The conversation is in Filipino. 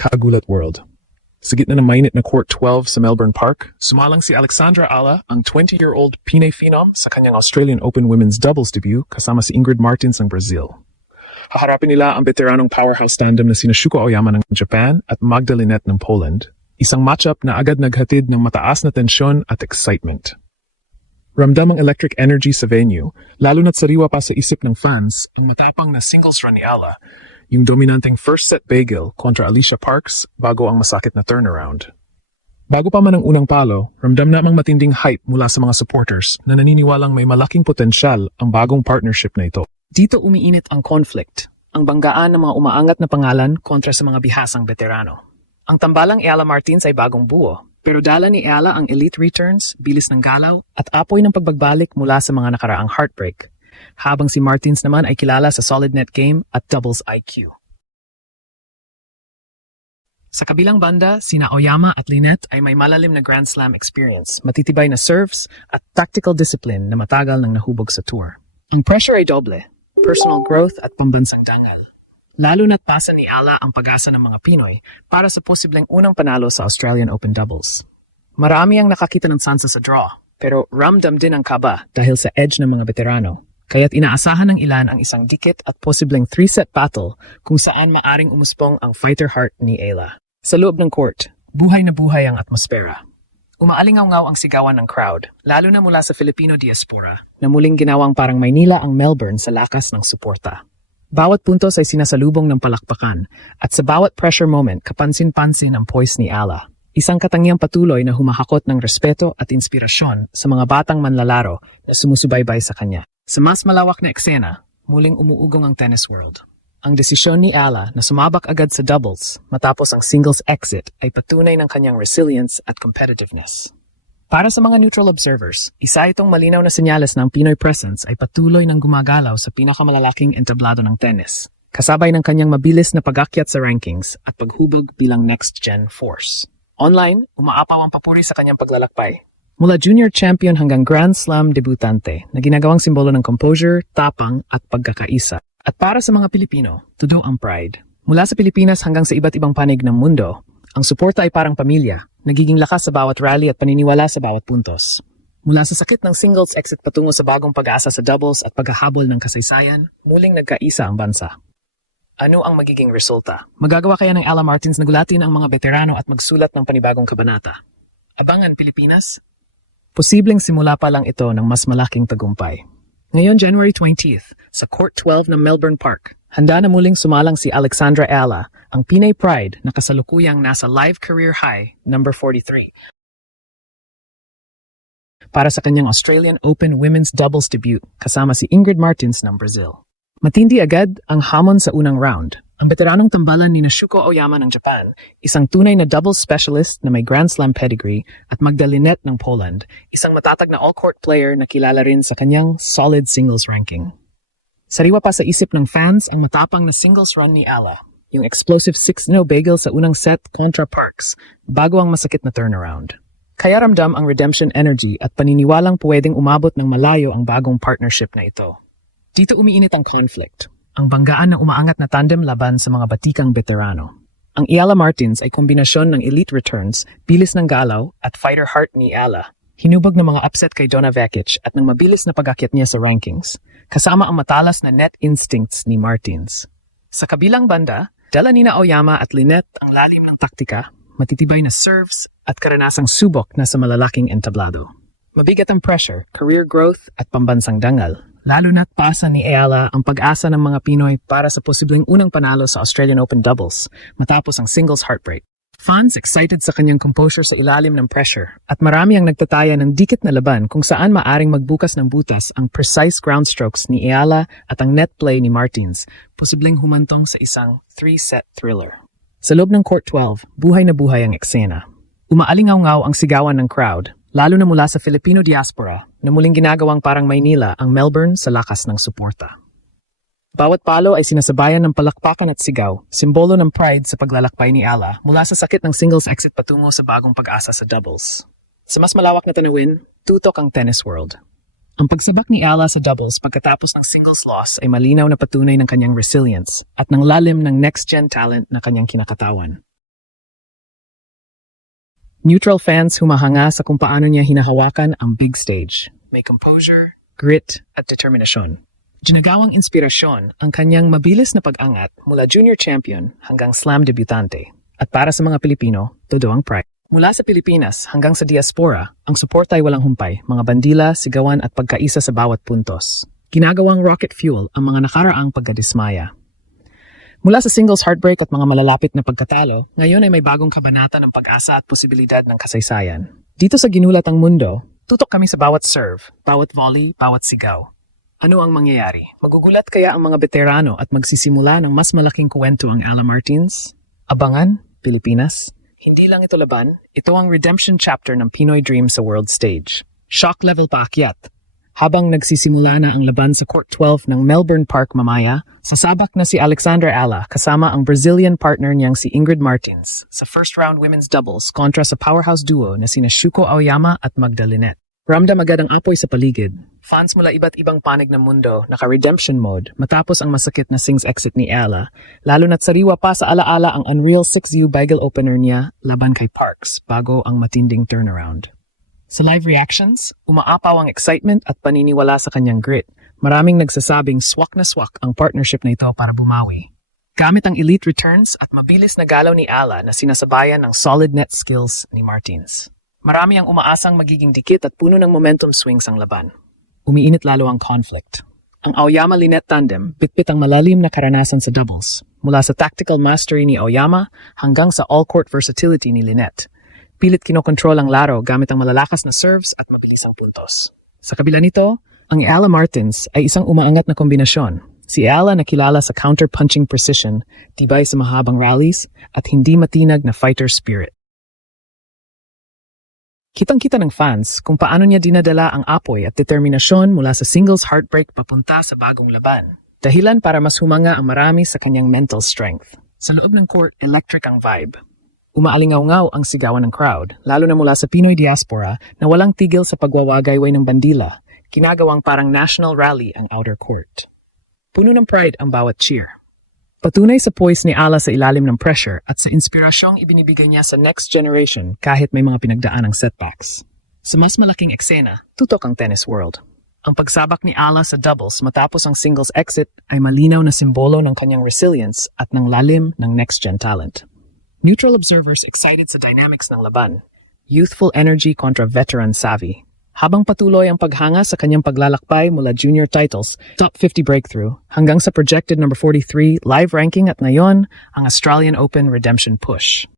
Kagulat World. Sa gitna ng mainit na Court 12 sa Melbourne Park, sumalang si Alexandra Ala, ang 20-year-old Pinay phenom sa kanyang Australian Open women's doubles debut kasama si Ingrid Martins ng Brazil. Haharapin nila ang veteranong powerhouse tandem na sina Shuko Aoyama ng Japan at Magda Linette ng Poland. Isang matchup na agad naghatid ng mataas na tensyon at excitement. Ramdam ang electric energy sa venue, lalo na't sariwa pa sa isip ng fans ang matapang na singles run ni Ala, yung dominanteng first set bagel kontra Alicia Parks bago ang masakit na turnaround. Bago pa man ang unang palo, ramdam namang matinding hype mula sa mga supporters na naniniwalang may malaking potensyal ang bagong partnership na ito. Dito umiinit ang conflict, ang banggaan ng mga umaangat na pangalan kontra sa mga bihasang veterano. Ang tambalang Ala Martins ay bagong buo, pero dala ni Ala ang elite returns, bilis ng galaw, at apoy ng pagbabalik mula sa mga nakaraang heartbreak. Habang si Martins naman ay kilala sa solid net game at doubles IQ. Sa kabilang banda, sina Aoyama at Linette ay may malalim na Grand Slam experience, matitibay na serves at tactical discipline na matagal nang nahubog sa tour. Ang pressure ay doble, personal growth at pambansang dangal. Lalo na't pasa ni Ala ang pag-asa ng mga Pinoy para sa posibleng unang panalo sa Australian Open doubles. Marami ang nakakita ng sansa sa draw, pero ramdam din ang kaba dahil sa edge ng mga veterano. Kaya't inaasahan ng ilan ang isang dikit at posibleng 3-set battle kung saan maaring umuspong ang fighter heart ni Ala. Sa loob ng court, buhay na buhay ang atmosfera. Umaalingaw-ngaw ang sigawan ng crowd, lalo na mula sa Filipino diaspora, na muling ginawang parang Maynila ang Melbourne sa lakas ng suporta. Bawat puntos ay sinasalubong ng palakpakan, at sa bawat pressure moment, kapansin-pansin ang poise ni Ala. Isang katangiang patuloy na humahakot ng respeto at inspirasyon sa mga batang manlalaro na sumusubaybay sa kanya. Sa mas malawak na eksena, muling umuugong ang tennis world. Ang desisyon ni Ala na sumabak agad sa doubles matapos ang singles exit ay patunay ng kanyang resilience at competitiveness. Para sa mga neutral observers, isa itong malinaw na senyales na ang Pinoy presence ay patuloy ng gumagalaw sa pinakamalalaking entablado ng tennis, kasabay ng kanyang mabilis na pag-akyat sa rankings at paghubog bilang next-gen force. Online, umaapaw ang papuri sa kanyang paglalakbay. Mula junior champion hanggang Grand Slam debutante na ginagawang simbolo ng composure, tapang at pagkakaisa. At para sa mga Pilipino, tudo ang pride. Mula sa Pilipinas hanggang sa iba't ibang panig ng mundo, ang suporta ay parang pamilya, nagiging lakas sa bawat rally at paniniwala sa bawat puntos. Mula sa sakit ng singles exit patungo sa bagong pag-asa sa doubles at paghahabol ng kasaysayan, muling nagkaisa ang bansa. Ano ang magiging resulta? Magagawa kaya ng Ala Martins na gulatin ang mga veterano at magsulat ng panibagong kabanata? Abangan Pilipinas? Posibleng simula pa lang ito ng mas malaking tagumpay. Ngayon January 20th, sa Court 12 ng Melbourne Park, handa na muling sumalang si Alexandra Ala, ang Pinay Pride na kasalukuyang nasa live career high, number 43. Para sa kanyang Australian Open women's doubles debut kasama si Ingrid Martins ng Brazil. Matindi agad ang hamon sa unang round. Ang veteranong tambalan ni Shuko Aoyama ng Japan, isang tunay na doubles specialist na may Grand Slam pedigree, at Magda Linette ng Poland, isang matatag na all-court player na kilala rin sa kanyang solid singles ranking. Sariwa pa sa isip ng fans ang matapang na singles run ni Ala, yung explosive 6-0 bagel sa unang set kontra Parks, bago ang masakit na turnaround. Kaya ramdam ang redemption energy at paniniwalang pwedeng umabot ng malayo ang bagong partnership na ito. Dito umiinit ang conflict, ang banggaan ng umaangat na tandem laban sa mga batikang veterano. Ang Ala Martins ay kombinasyon ng elite returns, bilis ng galaw at fighter heart ni Ala. Hinubog ng mga upset kay Donna Vekic at ng mabilis na pag-akyat niya sa rankings, kasama ang matalas na net instincts ni Martins. Sa kabilang banda, dala nina Aoyama at Linette ang lalim ng taktika, matitibay na serves at karanasang subok na sa malalaking entablado. Mabigat ang pressure, career growth at pambansang dangal. Lalo na't pasa ni Ala ang pag-asa ng mga Pinoy para sa posibleng unang panalo sa Australian Open doubles matapos ang singles heartbreak. Fans excited sa kanyang composure sa ilalim ng pressure at marami ang nagtataya ng dikit na laban kung saan maaring magbukas ng butas ang precise ground strokes ni Ala at ang net play ni Martins, posibleng humantong sa isang 3-set thriller. Sa loob ng Court 12, buhay na buhay ang eksena. Umaalingaw-ngaw ang sigawan ng crowd, lalo na mula sa Filipino diaspora na muling ginagawang parang Maynila ang Melbourne sa lakas ng suporta. Bawat palo ay sinasabayan ng palakpakan at sigaw, simbolo ng pride sa paglalakbay ni Ala mula sa sakit ng singles exit patungo sa bagong pag-asa sa doubles. Sa mas malawak na tanawin, tutok ang tennis world. Ang pagsabak ni Ala sa doubles pagkatapos ng singles loss ay malinaw na patunay ng kanyang resilience at ng lalim ng next-gen talent na kanyang kinakatawan. Neutral fans humahanga sa kung paano niya hinahawakan ang big stage. May composure, grit, at determinasyon. Ginagawang inspirasyon ang kanyang mabilis na pag-angat mula junior champion hanggang slam debutante. At para sa mga Pilipino, todo ang pride. Mula sa Pilipinas hanggang sa diaspora, ang suporta ay walang humpay, mga bandila, sigawan at pagkaisa sa bawat puntos. Ginagawang rocket fuel ang mga nakaraang pagkadismaya. Mula sa singles heartbreak at mga malalapit na pagkatalo, ngayon ay may bagong kabanata ng pag-asa at posibilidad ng kasaysayan. Dito sa Ginulat ang Mundo, tutok kami sa bawat serve, bawat volley, bawat sigaw. Ano ang mangyayari? Magugulat kaya ang mga veterano at magsisimula ng mas malaking kwento ang Ala Martins? Abangan, Pilipinas. Hindi lang ito laban, ito ang redemption chapter ng Pinoy Dream sa world stage. Shock level paakyat. Habang nagsisimula na ang laban sa Court 12 ng Melbourne Park mamaya, sasabak na si Alexandra Ala kasama ang Brazilian partner niyang si Ingrid Martins sa first round women's doubles kontra sa powerhouse duo na sina Shuko Aoyama at Magda Linette. Ramdam agad ang apoy sa paligid. Fans mula iba't ibang panig ng mundo naka-redemption mode matapos ang masakit na sings exit ni Ala, lalo na't sariwa pa sa alaala ang unreal 6U Bagel opener niya laban kay Parks bago ang matinding turnaround. Sa live reactions, umaapaw ang excitement at paniniwala sa kanyang grit. Maraming nagsasabing swak na swak ang partnership na ito para bumawi. Gamit ang elite returns at mabilis na galaw ni Ala na sinasabayan ng solid net skills ni Martins. Marami ang umaasang magiging dikit at puno ng momentum swings ang laban. Umiinit lalo ang conflict. Ang Aoyama-Linette tandem, bitbit ang malalim na karanasan sa doubles, mula sa tactical mastery ni Aoyama hanggang sa all-court versatility ni Linette. Pilit kinokontrol ang laro gamit ang malalakas na serves at mabilisang puntos. Sa kabila nito, ang Ala Martins ay isang umaangat na kombinasyon. Si Ala na kilala sa counter-punching precision, tibay sa mahabang rallies, at hindi matinag na fighter spirit. Kitang-kita ng fans kung paano niya dinadala ang apoy at determinasyon mula sa singles heartbreak papunta sa bagong laban. Dahilan para mas humanga ang marami sa kanyang mental strength. Sa loob ng court, electric ang vibe. Umaalingaw-ngaw ang sigawan ng crowd, lalo na mula sa Pinoy diaspora na walang tigil sa pagwawagayway ng bandila, kinagawang parang national rally ang outer court. Puno ng pride ang bawat cheer. Patunay sa poise ni Ala sa ilalim ng pressure at sa inspirasyong ibinibigay niya sa next generation kahit may mga pinagdaanang setbacks. Sa mas malaking eksena, tutok ang tennis world. Ang pagsabak ni Ala sa doubles matapos ang singles exit ay malinaw na simbolo ng kanyang resilience at ng lalim ng next-gen talent. Neutral observers excited sa dynamics ng laban, youthful energy kontra veteran savvy. Habang patuloy ang paghanga sa kanyang paglalakbay mula junior titles, top 50 breakthrough, hanggang sa projected number 43 live ranking at ngayon, ang Australian Open redemption push.